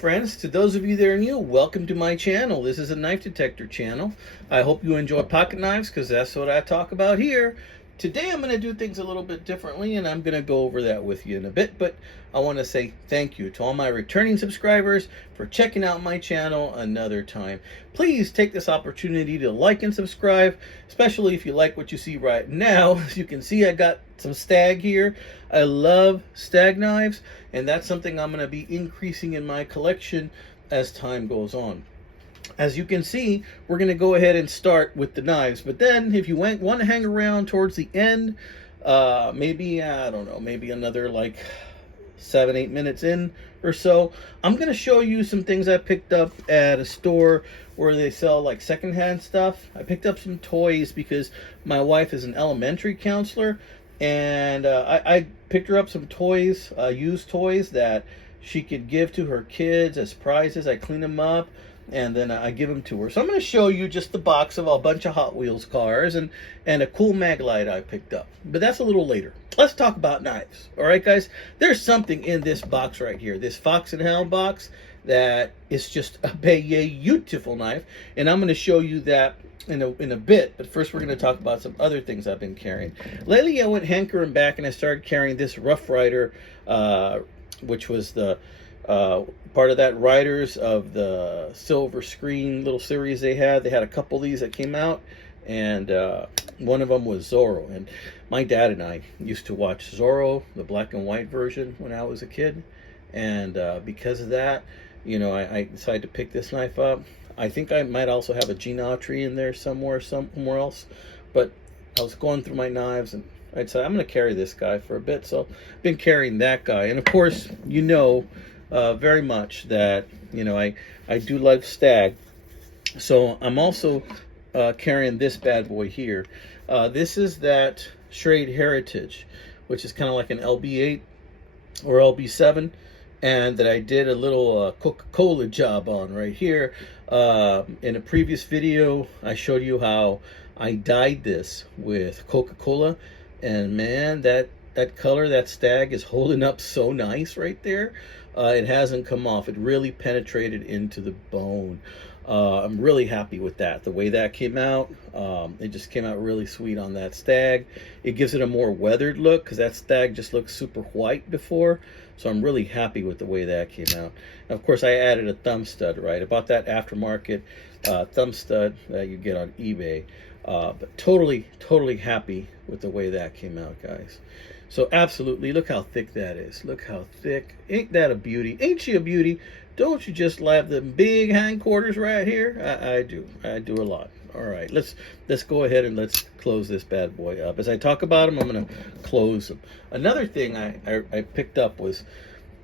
friends. To those of you that are new, welcome to my channel. This is a knife detector channel. I hope you enjoy pocket knives because that's what I talk about here. Today I'm going to do things a little bit differently, and I'm going to go over that with you in a bit, but I want to say thank you to all my returning subscribers for checking out my channel another time. Please take this opportunity to like and subscribe, especially if you like what you see right now. As you can see, I got some Stag here. I love Stag knives, and that's something I'm going to be increasing in my collection as time goes on. As you can see, we're going to go ahead and start with the knives, but then if you want to hang around towards the end, maybe, I don't know, maybe another like 7-8 minutes in or so, I'm going to show you some things I picked up at a store where they sell like secondhand stuff. I picked up some toys because my wife is an elementary counselor, and I picked her up some toys, used toys that she could give to her kids as prizes. I clean them up and then I give them to her. So I'm going to show you just the box of a bunch of Hot Wheels cars and a cool Maglite I picked up. But that's a little later. Let's talk about knives. All right, guys? There's something in this box right here, this Fox and Hound box, that is just a beautiful knife. And I'm going to show you that in a bit. But first, we're going to talk about some other things I've been carrying. Lately, I went hankering back and I started carrying this Rough Rider, which was the part of that Riders of the silver screen little series they had. They had a couple of these that came out, and one of them was Zorro. And my dad and I used to watch Zorro, the black and white version, when I was a kid. And because of that, you know, I decided to pick this knife up. I think I might also have a Gene Autry in there somewhere else. But I was going through my knives and I decided I'm going to carry this guy for a bit. So I've been carrying that guy. And of course, you know, very much that, you know, I do love Stag. So I'm also carrying this bad boy here. This is that Schrade Heritage, which is kind of like an LB8 or LB7, and that I did a little Coca-Cola job on right here. In a previous video, I showed you how I dyed this with Coca-Cola, and man, that color, that Stag, is holding up so nice right there. It hasn't come off. It really penetrated into the bone. I'm really happy with that. The way that came out, it just came out really sweet on that Stag. It gives it a more weathered look because that Stag just looked super white before. So I'm really happy with the way that came out. And of course, I added a thumb stud, right? I bought that aftermarket thumb stud that you get on eBay. But totally happy with the way that came out, guys. So absolutely, look how thick that is. Look how thick. Ain't that a beauty? Ain't she a beauty? Don't you just love the big hindquarters right here? I do. I do a lot. All right, let's go ahead and let's close this bad boy up. As I talk about them, I'm going to close them. Another thing I picked up was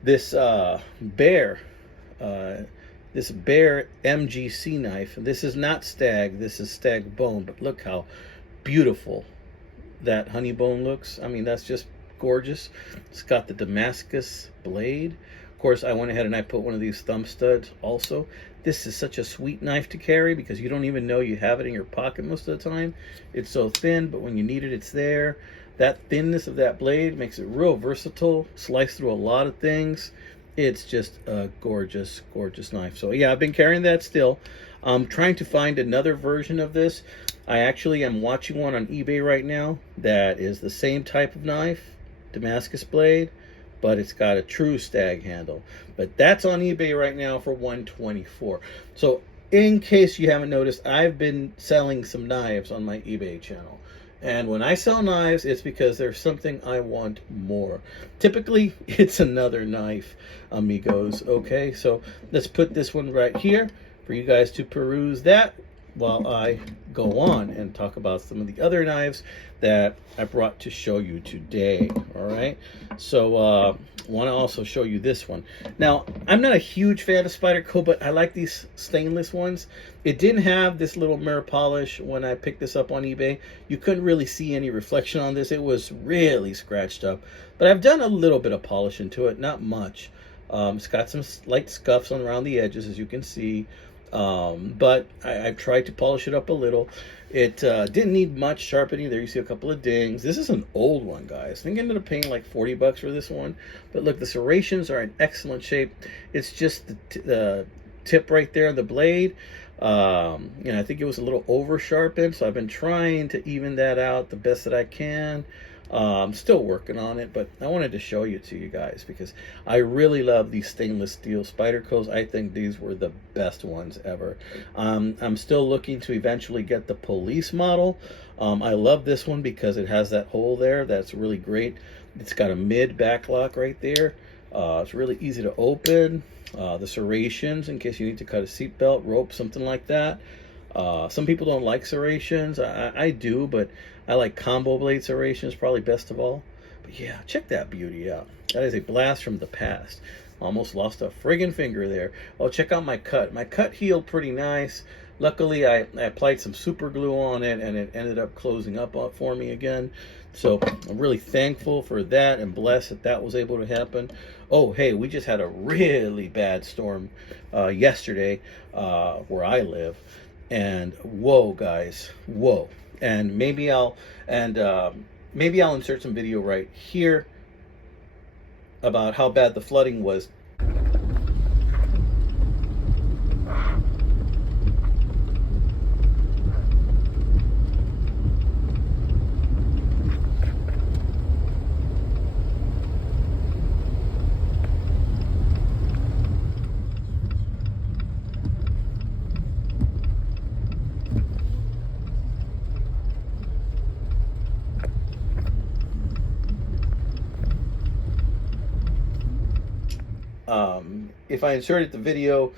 this Bear MGC knife. This is not Stag. This is Stag bone. But look how beautiful that honey bone looks. I mean, that's just gorgeous. It's got the Damascus blade. Of course, I went ahead and I put one of these thumb studs also. This is such a sweet knife to carry because you don't even know you have it in your pocket most of the time. It's so thin, but when you need it, it's there. That thinness of that blade makes it real versatile. Slice through a lot of things. It's just a gorgeous knife. So yeah, I've been carrying that still. I'm trying to find another version of this. I actually am watching one on eBay right now that is the same type of knife, Damascus blade, but it's got a true Stag handle. But that's on eBay right now for $124. So in case you haven't noticed, I've been selling some knives on my eBay channel. And when I sell knives, it's because there's something I want more. Typically, it's another knife, amigos. Okay, so let's put this one right here for you guys to peruse that while I go on and talk about some of the other knives that I brought to show you today. All right, so want to also show you this one. Now, I'm not a huge fan of Spyderco, but I like these stainless ones. It didn't have this little mirror polish when I picked this up on eBay. You couldn't really see any reflection on this. It was really scratched up, but I've done a little bit of polish into it, not much. It's got some light scuffs on around the edges, as you can see. But I've tried to polish it up a little. It didn't need much sharpening. There you see a couple of dings. This is an old one, guys. I think I ended up paying like 40 bucks for this one. But look, the serrations are in excellent shape. It's just the tip right there on the blade. I think it was a little over sharpened, so I've been trying to even that out the best that I can. I'm still working on it, but I wanted to show you to you guys because I really love these stainless steel Spydercos. I think these were the best ones ever. I'm still looking to eventually get the police model. I love this one because it has that hole there. That's really great. It's got a mid back lock right there. It's really easy to open. The serrations, in case you need to cut a seatbelt, rope, something like that. Some people don't like serrations. I do, but I like combo blade serrations probably best of all. But yeah, check that beauty out. That is a blast from the past. Almost lost a friggin' finger there. Oh, check out my cut. My cut healed pretty nice. Luckily, I applied some super glue on it, and it ended up closing up for me again. So I'm really thankful for that and blessed that that was able to happen. Oh, hey, we just had a really bad storm yesterday where I live. And whoa, guys, whoa. And maybe I'll insert some video right here about how bad the flooding was. If I inserted the video,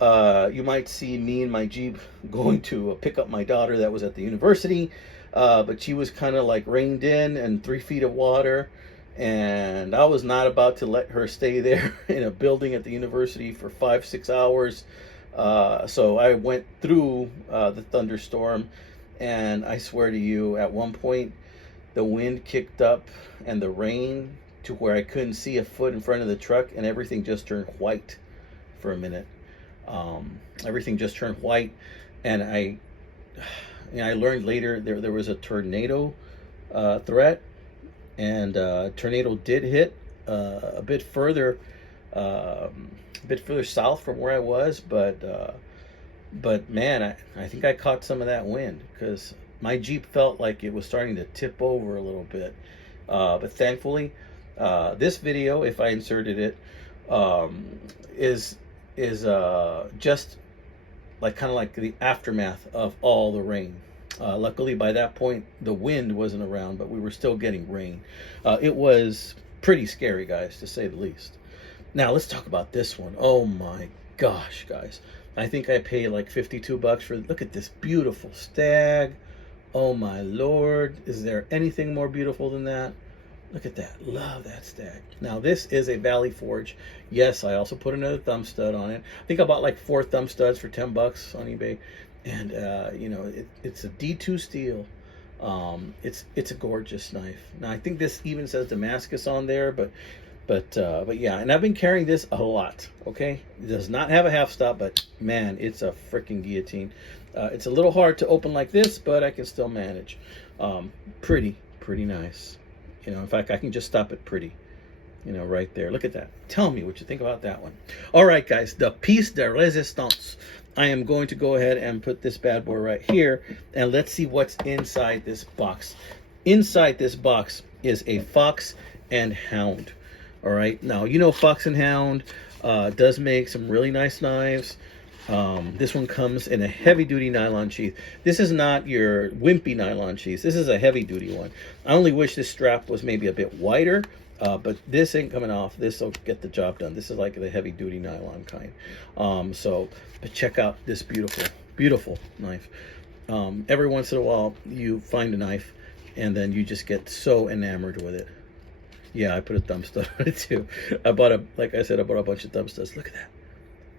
you might see me and my Jeep going to pick up my daughter that was at the university, but she was kind of like reined in and 3 feet of water, and I was not about to let her stay there in a building at the university for 5-6 hours. So I went through the thunderstorm, and I swear to you, at one point the wind kicked up and the rain to where I couldn't see a foot in front of the truck, and everything just turned white for a minute. Everything just turned white, and I learned later there was a tornado threat, and tornado did hit a bit further south from where I was, but man, I think I caught some of that wind because my Jeep felt like it was starting to tip over a little bit, but thankfully. This video, if I inserted it, is just like kind of like the aftermath of all the rain. Luckily, by that point, the wind wasn't around, but we were still getting rain. It was pretty scary, guys, to say the least. Now, let's talk about this one. Oh my gosh, guys. I think I paid like 52 bucks for, look at this beautiful Stag. Oh my Lord. Is there anything more beautiful than that? Look at that. Love that Stag. Now, this is a Valley Forge. Yes, I also put another thumb stud on it. I think I bought like 4 thumb studs for 10 bucks on eBay. And, it's a D2 steel. It's a gorgeous knife. Now, I think this even says Damascus on there, but yeah. And I've been carrying this a lot, okay? It does not have a half stop, but, man, it's a freaking guillotine. It's a little hard to open like this, but I can still manage. Pretty nice. In fact, I can just stop it pretty, right there. Look at that. Tell me what you think about that one. All right, guys, the piece de resistance. I am going to go ahead and put this bad boy right here, and let's see what's inside this box. Inside this box is a Fox and Hound. All right, now, Fox and Hound does make some really nice knives. This one comes in a heavy-duty nylon sheath. This is not your wimpy nylon sheath. This is a heavy-duty one. I only wish this strap was maybe a bit wider, but this ain't coming off. This will get the job done. This is like the heavy-duty nylon kind. But check out this beautiful knife. Every once in a while, you find a knife, and then you just get so enamored with it. Yeah, I put a thumb stud on it too. Like I said, I bought a bunch of thumb studs. Look at that.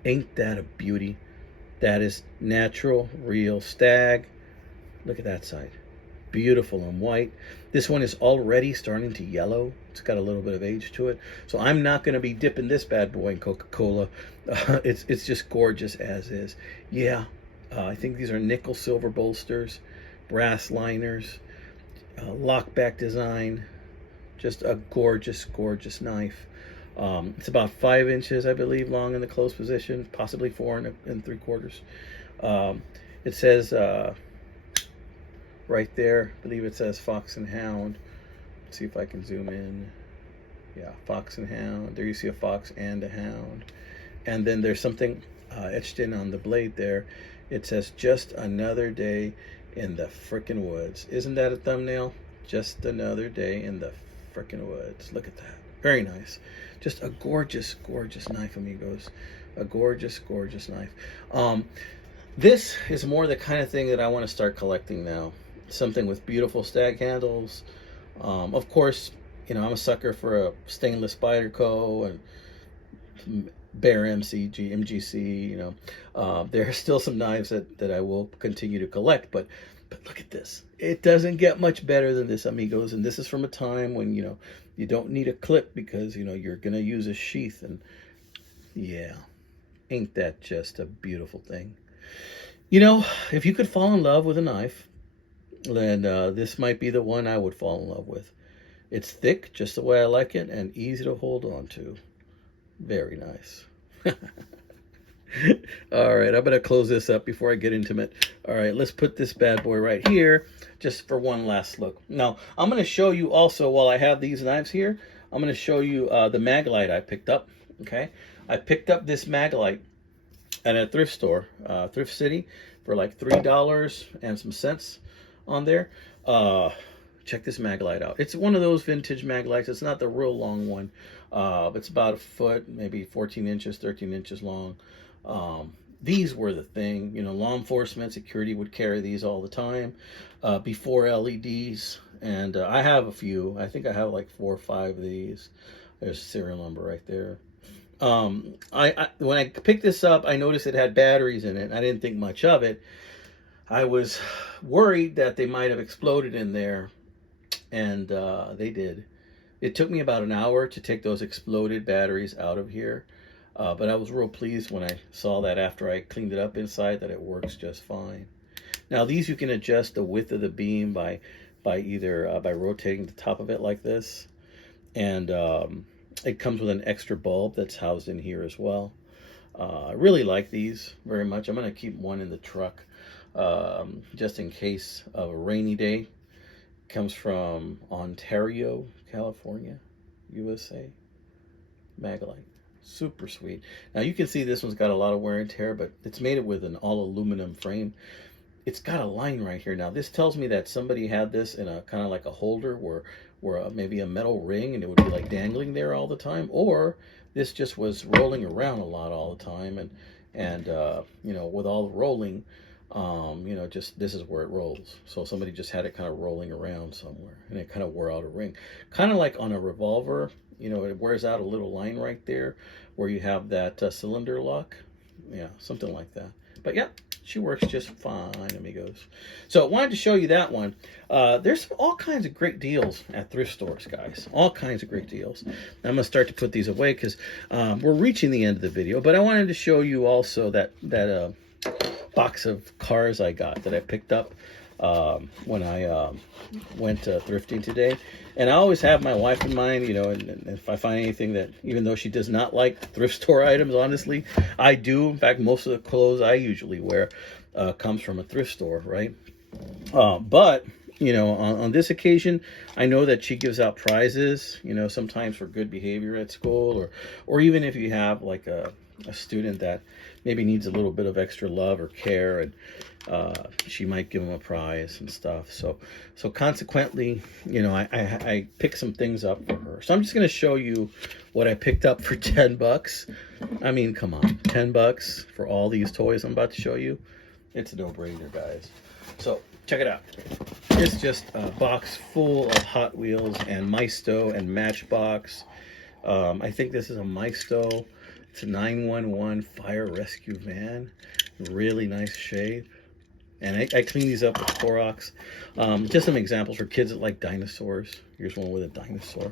Ain't that a beauty? That is natural, real Stag. Look at that side. beautiful and white. This one is already starting to yellow. It's got a little bit of age to it. So I'm not going to be dipping this bad boy in Coca-Cola. It's just gorgeous as is. Yeah, I think these are nickel silver bolsters, brass liners, lockback design. Just a gorgeous, gorgeous knife. It's about 5 inches, I believe, long in the close position, possibly 4 3/4. It says right there, I believe it says Fox and Hound. Let's see if I can zoom in. Yeah, Fox and Hound. There you see a fox and a hound. And then there's something etched in on the blade there. It says, just another day in the frickin' woods. Isn't that a thumbnail? Just another day in the frickin' woods. Look at that. Very nice. Just a gorgeous, gorgeous knife, amigos. A gorgeous, gorgeous knife. This is more the kind of thing that I want to start collecting now. Something with beautiful stag handles. Of course, you know, I'm a sucker for a stainless Spyderco and Bear MGC, you know. There are still some knives that I will continue to collect, but look at this. It doesn't get much better than this, amigos. And this is from a time when, you know, you don't need a clip because, you know, you're going to use a sheath. And yeah, ain't that just a beautiful thing? You know, if you could fall in love with a knife, then this might be the one I would fall in love with. It's thick, just the way I like it, and easy to hold on to. Very nice. All right, I'm going to close this up before I get intimate. All right, let's put this bad boy right here just for one last look. Now, I'm going to show you also, while I have these knives here, I'm going to show you the Maglite I picked up, okay? I picked up this Maglite at a thrift store, Thrift City, for like $3 and some cents on there. Check this Maglite out. It's one of those vintage Maglites. It's not the real long one. It's about a foot, maybe 14 inches, 13 inches long. These were the thing. You know, law enforcement, security would carry these all the time before LEDs. And I have a few. I think I have like 4 or 5 of these. There's a serial number right there. When I picked this up, I noticed it had batteries in it. I didn't think much of it. I was worried that they might have exploded in there, and they did. It took me about an hour to take those exploded batteries out of here, but I was real pleased when I saw that after I cleaned it up inside that it works just fine. Now these you can adjust the width of the beam by either by rotating the top of it like this, and it comes with an extra bulb that's housed in here as well. I really like these very much. I'm going to keep one in the truck just in case of a rainy day. Comes from Ontario, California, USA. Maglite. Super sweet. Now you can see this one's got a lot of wear and tear, but it's made it with an all aluminum frame. It's got a line right here. Now this tells me that somebody had this in a kind of like a holder where maybe a metal ring, and it would be like dangling there all the time, or this just was rolling around a lot all the time, and you know, with all the rolling, you know, just this is where it rolls. So somebody just had it kind of rolling around somewhere, and it kind of wore out a ring, kind of like on a revolver. You know, it wears out a little line right there where you have that cylinder lock. Yeah, something like that. But yeah, she works just fine, amigos. So I wanted to show you that one. There's all kinds of great deals at thrift stores, guys. All kinds of great deals. I'm going to start to put these away because we're reaching the end of the video. But I wanted to show you also that box of cars I got that I picked up when I went thrifting today. And I always have my wife in mind, you know, and if I find anything that, even though she does not like thrift store items, honestly, I do. In fact, most of the clothes I usually wear comes from a thrift store, right? But, you know, on this occasion, I know that she gives out prizes, you know, sometimes for good behavior at school, or even if you have like a student that maybe needs a little bit of extra love or care, and she might give them a prize and stuff. So consequently, you know, I picked some things up for her. So I'm just going to show you what I picked up for 10 bucks. I mean, come on, 10 bucks for all these toys I'm about to show you. It's a no-brainer, guys. So check it out. It's just a box full of Hot Wheels and Maisto and Matchbox. I think this is a Maisto. It's a 911 fire rescue van. Really nice shape. And I clean these up with Clorox. Just some examples for kids that like dinosaurs. Here's one with a dinosaur.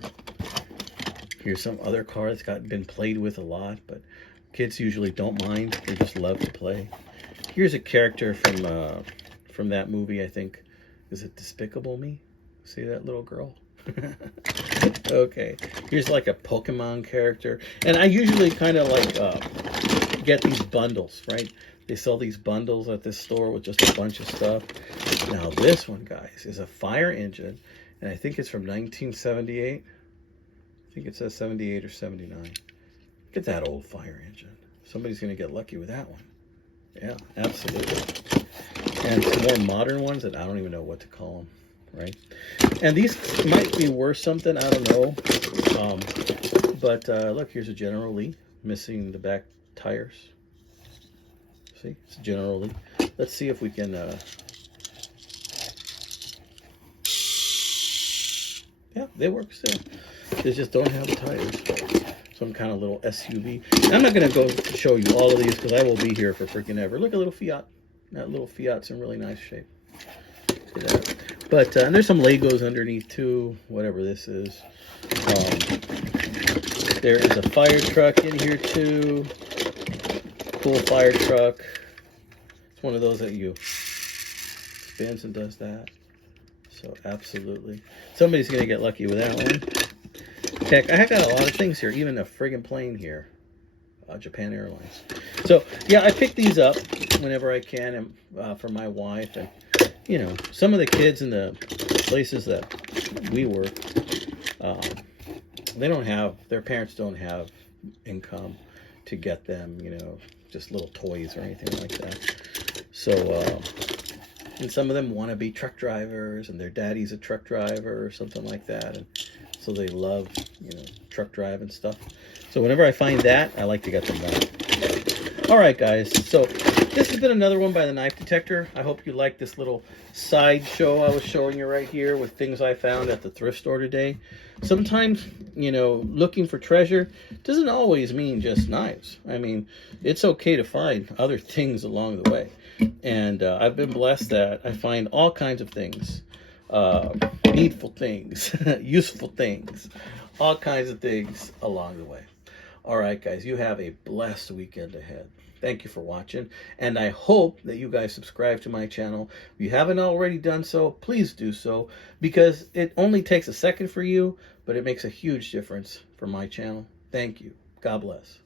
Here's some other car that's been played with a lot, but kids usually don't mind. They just love to play. Here's a character from that movie, I think. Is it Despicable Me? See that little girl? Okay. Here's like a Pokemon character. And I usually kind of like get these bundles, right? They sell these bundles at this store with just a bunch of stuff. Now this one, guys, is a fire engine. And I think it's from 1978. I think it says 78 or 79. Look at that old fire engine. Somebody's going to get lucky with that one. Yeah, absolutely. And some more modern ones that I don't even know what to call them, right? And these might be worth something, I don't know. But look, here's a General Lee missing the back tires. See, it's a General Lee. Let's see if we can... Yeah, they work still. They just don't have the tires. Some kind of little SUV. I'm not going to go show you all of these because I will be here for freaking ever. Look at little Fiat. That little Fiat's in really nice shape. Look at that. But and there's some Legos underneath too, whatever this is. There is a fire truck in here too. Cool fire truck. It's one of those that you spins and does that. So absolutely. Somebody's going to get lucky with that one. Heck, I got a lot of things here, even a friggin' plane here. Japan Airlines. So, yeah, I pick these up whenever I can and, for my wife. And, you know, some of the kids in the places that we work, they don't have, their parents don't have income to get them, you know, just little toys or anything like that. So, and some of them want to be truck drivers, and their daddy's a truck driver or something like that. And so they love, you know, truck driving stuff. So whenever I find that, I like to get them done. All right, guys. So this has been another one by the Knife Detector. I hope you liked this little side show I was showing you right here with things I found at the thrift store today. Sometimes, you know, looking for treasure doesn't always mean just knives. I mean, it's okay to find other things along the way. And I've been blessed that I find all kinds of things. Needful things, useful things, all kinds of things along the way. All right, guys, you have a blessed weekend ahead. Thank you for watching, and I hope that you guys subscribe to my channel. If you haven't already done so, please do so, because it only takes a second for you, but it makes a huge difference for my channel. Thank you. God bless.